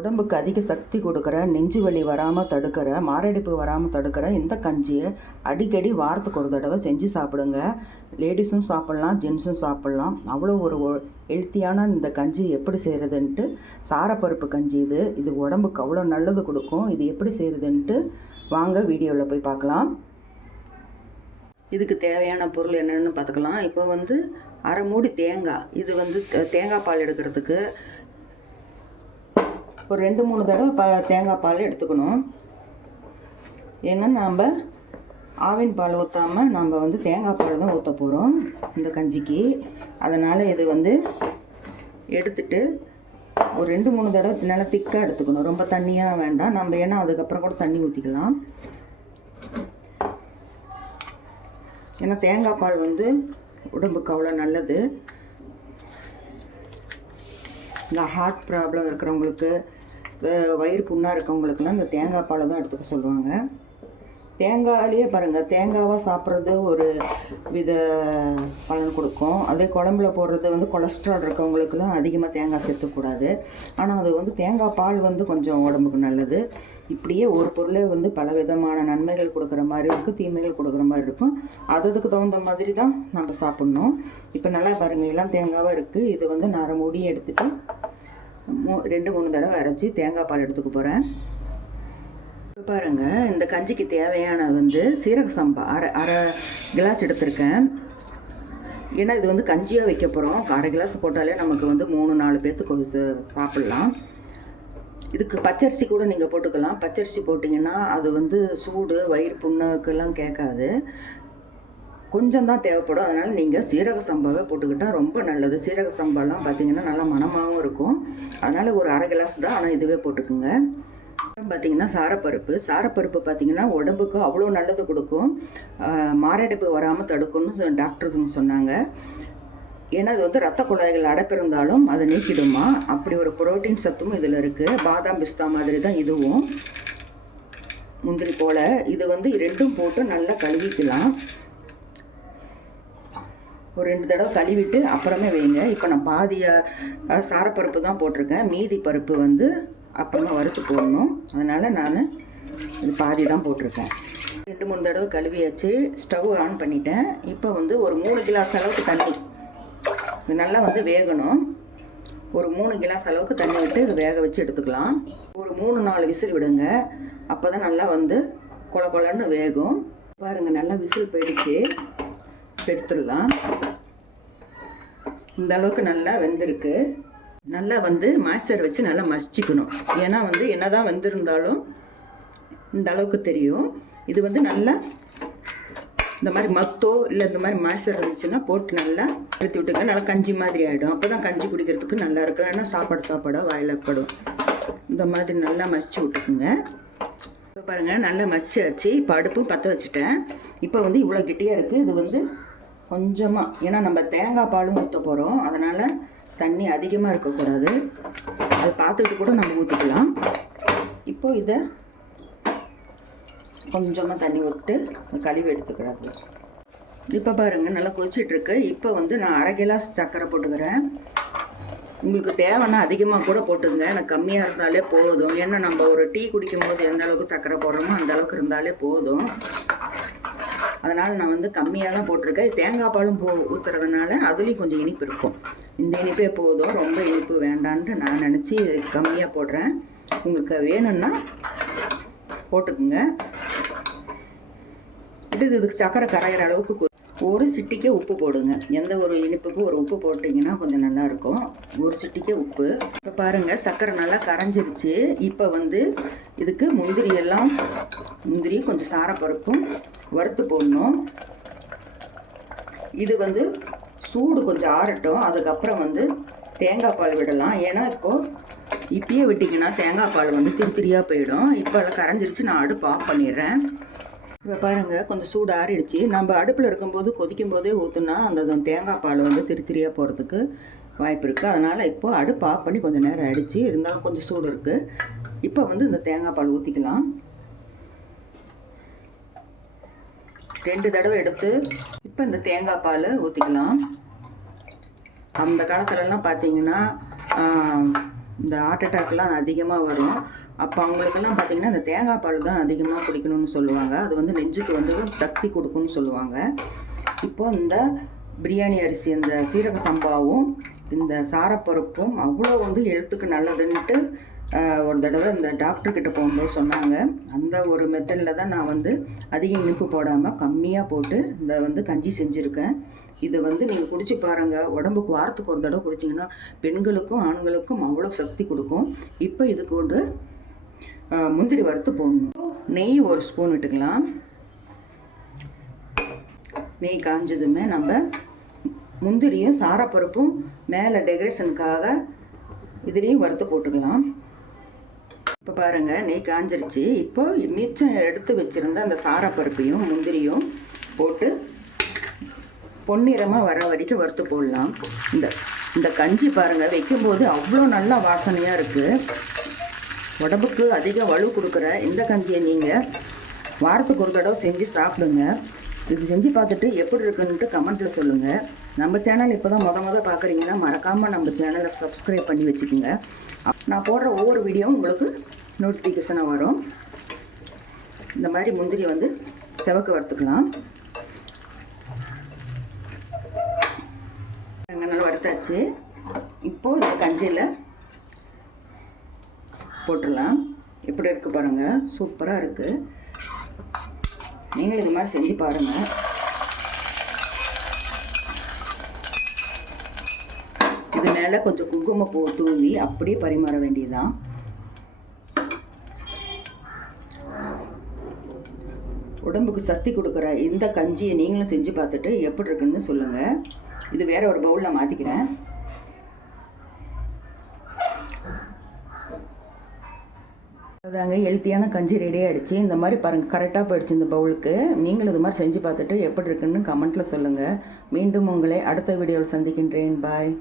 உடம்புக்கு அதிக சக்தி கொடுக்குற, நெஞ்சு வலி வராமல் தடுக்கிற, மாரடைப்பு வராமல் தடுக்கிற இந்த கஞ்சியை அடிக்கடி வாரத்துக்கு ஒரு தடவை செஞ்சு சாப்பிடுங்க. லேடிஸும் சாப்பிட்லாம், ஜென்ஸும் சாப்பிட்லாம். அவ்வளோ ஒரு ஹெல்த்தியான இந்த கஞ்சி எப்படி செய்கிறதுன்ட்டு, சாரப்பருப்பு கஞ்சி இது உடம்புக்கு அவ்வளோ நல்லது கொடுக்கும். இது எப்படி செய்கிறதுன்ட்டு வாங்க வீடியோவில் போய் பார்க்கலாம். இதுக்கு தேவையான பொருள் என்னென்னு பார்த்துக்கலாம். இப்போ அரை மூடி தேங்காய், இது தேங்காய் பால் எடுக்கிறதுக்கு ஒரு 2-3 தடவை தேங்காய் பால் எடுத்துக்கணும். ஏன்னா நம்ம ஆவின் பால் ஊற்றாமல் நம்ம தேங்காய் பால் தான் ஊற்ற போகிறோம் இந்த கஞ்சிக்கு. அதனால் இது எடுத்துட்டு ஒரு 2-3 தடவை நல்லா திக்காக எடுத்துக்கணும். ரொம்ப தண்ணியாக வேண்டாம். நம்ம ஏன்னா அதுக்கப்புறம் கூட தண்ணி ஊற்றிக்கலாம். ஏன்னா தேங்காய் பால் உடம்புக்கு அவ்வளோ நல்லது. இந்த ஹார்ட் ப்ராப்ளம் இருக்கிறவங்களுக்கு, வயிறு புண்ணாக இருக்கவங்களுக்குலாம் இந்த தேங்காய் பாலை தான் எடுத்துக்க சொல்லுவாங்க. தேங்காயிலே பாருங்கள், தேங்காவாக சாப்பிட்றது ஒரு வித பலன் கொடுக்கும். அதே குழம்புல போடுறது கொலஸ்ட்ரால் இருக்கவங்களுக்குலாம் அதிகமாக தேங்காய் சேர்த்துக்கூடாது. ஆனால் அது தேங்காய் பால் கொஞ்சம் உடம்புக்கு நல்லது. இப்படியே ஒரு பொருளே பல விதமான நன்மைகள் கொடுக்குற மாதிரி இருக்கும், தீமைகள் கொடுக்குற மாதிரி இருக்கும். அதுக்கு தகுந்த மாதிரி தான் நம்ம சாப்பிட்ணும். இப்போ நல்லா பாருங்கள், எல்லாம் தேங்காவாக இருக்குது. இது நான் அரை மூடி எடுத்துகிட்டு 2-3 தடவை அரைச்சி தேங்காய் பால் எடுத்துக்க போகிறேன். இப்போ பாருங்கள், இந்த கஞ்சிக்கு தேவையான சீரக சம்பா அரை கிளாஸ் எடுத்திருக்கேன். ஏன்னா இது கஞ்சியாக வைக்க போகிறோம். அரை கிளாஸ் போட்டாலே நமக்கு 3-4 பேர்த்துக்கு சாப்பிட்லாம். இதுக்கு பச்சரிசி கூட நீங்கள் போட்டுக்கலாம். பச்சரிசி போட்டிங்கன்னா அது சூடு, வயிறு புண்ணுக்கெல்லாம் கேட்காது. கொஞ்சம் தான் தேவைப்படும். அதனால் நீங்கள் சீரக சம்பாவை போட்டுக்கிட்டால் ரொம்ப நல்லது. சீரக சம்பாலாம் பார்த்திங்கன்னா நல்லா மணமாகவும் இருக்கும். அதனால் ஒரு அரை கிளாஸ் தான், ஆனால் இதுவே போட்டுக்குங்க. பார்த்திங்கன்னா சாரப்பருப்பு பார்த்திங்கன்னா உடம்புக்கு அவ்வளோ நல்லது கொடுக்கும். மாரடைப்பு வராமல் தடுக்கும்னு டாக்டருங்க சொன்னாங்க. ஏன்னா இது ரத்த குழாய்கள் அடைப்பிருந்தாலும் அதை நீக்கிடுமா. அப்படி ஒரு புரோட்டீன் சத்தும் இதில் இருக்குது. பாதாம் பிஸ்தா மாதிரி தான் இதுவும், முந்திரி போல். இது ரெண்டும் போட்டு நல்லா கழுவிக்கலாம். ஒரு 2 தடவை கழுவிட்டு அப்புறமே வைங்க. இப்போ நான் பாதியாக சாரப்பருப்பு தான் போட்டிருக்கேன். மீதி பருப்பு அப்புறமா வறுத்து போடணும். அதனால் நான் இது பாதி தான் போட்டிருக்கேன். 2-3 தடவை கழுவியாச்சு. ஸ்டவ் ஆன் பண்ணிட்டேன். இப்போ ஒரு 3 கிளாஸ் அளவுக்கு தண்ணி, இது நல்லா வேகணும். ஒரு 3 கிளாஸ் அளவுக்கு தண்ணி விட்டு இது வேக வச்சு எடுத்துக்கலாம். ஒரு 3-4 விசில் விடுங்க. அப்போ தான் நல்லா கொல கொலன்னு வேகும். பாருங்கள், நல்லா விசில் போயிடுச்சு. எடுத்துடலாம். இந்த அளவுக்கு நல்லா வெந்திருக்கு. நல்லா மாஸ்டர் வச்சு நல்லா மசிச்சுக்கணும். ஏன்னா என்னதான் வெந்திருந்தாலும் இந்த அளவுக்கு தெரியும். இது நல்லா இந்த மாதிரி மத்தோ இல்லை இந்த மாதிரி மாய்ச்சர் இருந்துச்சுன்னா போட்டு நல்லா எடுத்து விட்டுங்க. நல்லா கஞ்சி மாதிரி ஆகிடும். அப்போ தான் கஞ்சி குடிக்கிறதுக்கு நல்லா இருக்கும். ஏன்னா சாப்பாடாக வாயில் படும். இந்த மாதிரி நல்லா மசிச்சு விட்டுக்குங்க. இப்போ பாருங்கள், நல்லா மசிச்சாச்சு. இப்போ அடுப்பு பற்ற வச்சுட்டேன். இப்போ இவ்வளோ கெட்டியாக இருக்குது. இது கொஞ்சமாக, ஏன்னா நம்ம தேங்காய் பாலும் ஊற்ற போகிறோம். அதனால் தண்ணி அதிகமாக இருக்கக்கூடாது. அதை பார்த்துக்கிட்டு கூட நம்ம ஊற்றிக்கலாம். இப்போது இதை கொஞ்சமாக தண்ணி விட்டு கழுவி எடுத்துக்கிறாங்க. இப்போ பாருங்கள், நல்லா கொதிச்சிட்ருக்கு. இப்போ நான் அரை கிளாஸ் சர்க்கரை போட்டுக்கிறேன். உங்களுக்கு தேவைன்னா அதிகமாக கூட போட்டுங்க. எனக்கு கம்மியாக இருந்தாலே போதும். ஏன்னா நம்ம ஒரு டீ குடிக்கும் போது எந்த அளவுக்கு சர்க்கரை போடுறோமோ அந்த அளவுக்கு இருந்தாலே போதும். அதனால் நான் கம்மியாக தான் போட்டிருக்கேன். தேங்காய் பாலும் ஊற்றுறதுனால அதுலேயும் கொஞ்சம் இனிப்பு இருக்கும். இந்த இனிப்பே போதும், ரொம்ப இனிப்பு வேண்டான்ட்டு நான் நினச்சி கம்மியாக போடுறேன். உங்களுக்கு வேணும்னா போட்டுக்குங்க. இதுக்கு சக்கரை கரையிற அளவுக்கு ஒரு சிட்டிக்கே உப்பு போடுங்க. எந்த ஒரு இனிப்புக்கும் ஒரு உப்பு போட்டிங்கன்னா கொஞ்சம் நல்லாயிருக்கும். ஒரு சிட்டிக்கே உப்பு. இப்போ பாருங்கள், சக்கரை நல்லா கரைஞ்சிருச்சு. இப்போ இதுக்கு முந்திரி கொஞ்சம் சாரப்பருப்பும் வறுத்து போடணும். இது சூடு கொஞ்சம் ஆறட்டும். அதுக்கப்புறம் தேங்காய் பால் விடலாம். ஏன்னா இப்பயே விட்டிங்கன்னா தேங்காய் பால் திரியாக போயிடும். இப்போ எல்லாம் கரைஞ்சிருச்சு. நான் அடுப்பு ஆஃப் பண்ணிடுறேன். இப்போ பாருங்கள், கொஞ்சம் சூடு ஆறிடுச்சு. நம்ம அடுப்பில் இருக்கும்போது கொதிக்கும் போதே ஊற்றுனா அந்த தேங்காய் பால் திரியாக போகிறதுக்கு வாய்ப்பு இருக்குது. அதனால் இப்போது அடுப்பு ஆஃப் பண்ணி கொஞ்சம் நேரம் ஆகிடுச்சு. இருந்தாலும் கொஞ்சம் சூடு இருக்குது. இப்போ இந்த தேங்காய் பால் ஊற்றிக்கலாம். 2 தடவை எடுத்து இப்போ இந்த தேங்காய் பால் ஊற்றிக்கலாம். அந்த காலத்துலலாம் பார்த்தீங்கன்னா இந்த ஹார்ட் அட்டாக்லாம் அதிகமாக வரும். அப்போ அவங்களுக்கெல்லாம் பார்த்திங்கன்னா இந்த தேங்காய் பால் தான் அதிகமாக குடிக்கணும்னு சொல்லுவாங்க. அது வந்து நெஞ்சுக்கு வந்து சக்தி கொடுக்கும்னு சொல்லுவாங்க. இப்போது இந்த பிரியாணி அரிசி, இந்த சீரக சம்பாவும் இந்த சாரப்பருப்பும் அவ்வளோ வந்து ஹெல்த்துக்கு நல்லதுன்ட்டு ஒரு தடவை இந்த டாக்டர்கிட்ட போகும்போது சொன்னாங்க. அந்த ஒரு மெத்தடில் தான் நான் வந்து அதிக இனிப்பு போடாமல் கம்மியாக போட்டு இந்த வந்து கஞ்சி செஞ்சுருக்கேன். இதை வந்து நீங்கள் குடிச்சு பாருங்கள். உடம்புக்கு வாரத்துக்கு ஒரு தடவை குடிச்சிங்கன்னா பெண்களுக்கும் ஆண்களுக்கும் அவ்வளோ சக்தி கொடுக்கும். இப்போ இதுக்கு ஒரு முந்திரி வறுத்து போடணும். நெய் ஒரு ஸ்பூன் விட்டுக்கலாம். நெய் காஞ்சதுமே நம்ம முந்திரியும் சாரப்பருப்பும் மேலே டெக்கரேஷனுக்காக இதுலேயும் வறுத்து போட்டுக்கலாம். இப்போ பாருங்கள், நெய் காஞ்சிருச்சு. இப்போ மிச்சம் எடுத்து வச்சுருந்த அந்த சாரப்பருப்பையும் முந்திரியும் போட்டு பொன்னிறமாக வர வரைக்கும் வறுத்து போடலாம். இந்த கஞ்சி பாருங்கள், வைக்கும்போது அவ்வளோ நல்லா வாசனையாக இருக்குது. உடம்புக்கு அதிக வலு கொடுக்குற இந்த கஞ்சியை நீங்கள் வாரத்துக்கு ஒரு தடவை செஞ்சு சாப்பிடுங்க. இது செஞ்சு பார்த்துட்டு எப்படி இருக்குன்ட்டு கமெண்ட்டில் சொல்லுங்கள். நம்ம சேனல் இப்போ தான் முத பார்க்குறீங்கன்னா மறக்காமல் நம்ம சேனலை சப்ஸ்கிரைப் பண்ணி வச்சுக்கோங்க. நான் போடுற ஒவ்வொரு வீடியோவும் உங்களுக்கு நோட்டிஃபிகேஷனாக வரும். இந்த மாதிரி முந்திரி வந்து செவக்க வறுத்துக்கலாம். நல்லா வறுத்தாச்சு. இப்போது இந்த கஞ்சியில் போட்டுடலாம். எப்படி இருக்குது பாருங்கள், சூப்பராக இருக்குது. நீங்களும் இது மாதிரி செஞ்சு பாருங்கள். இது மேலே கொஞ்சம் குங்குமப்பூ தூவி அப்படியே பரிமாற வேண்டியதுதான். உடம்புக்கு சக்தி கொடுக்குற இந்த கஞ்சியை நீங்களும் செஞ்சு பார்த்துட்டு எப்படி இருக்குன்னு சொல்லுங்கள். இது வேற ஒரு பவுலில் மாற்றிக்கிறேன். அதாங்க ஹெல்த்தியான கஞ்சி ரெடி ஆகிடுச்சு. இந்த மாதிரி பாருங்கள், கரெக்டாக போயிடுச்சு இந்த பவுலுக்கு. நீங்களும் இது மாதிரி செஞ்சு பார்த்துட்டு எப்படி இருக்குன்னு கமெண்ட்டில் சொல்லுங்கள். மீண்டும் உங்களை அடுத்த வீடியோவில் சந்திக்கின்றேன். பாய்.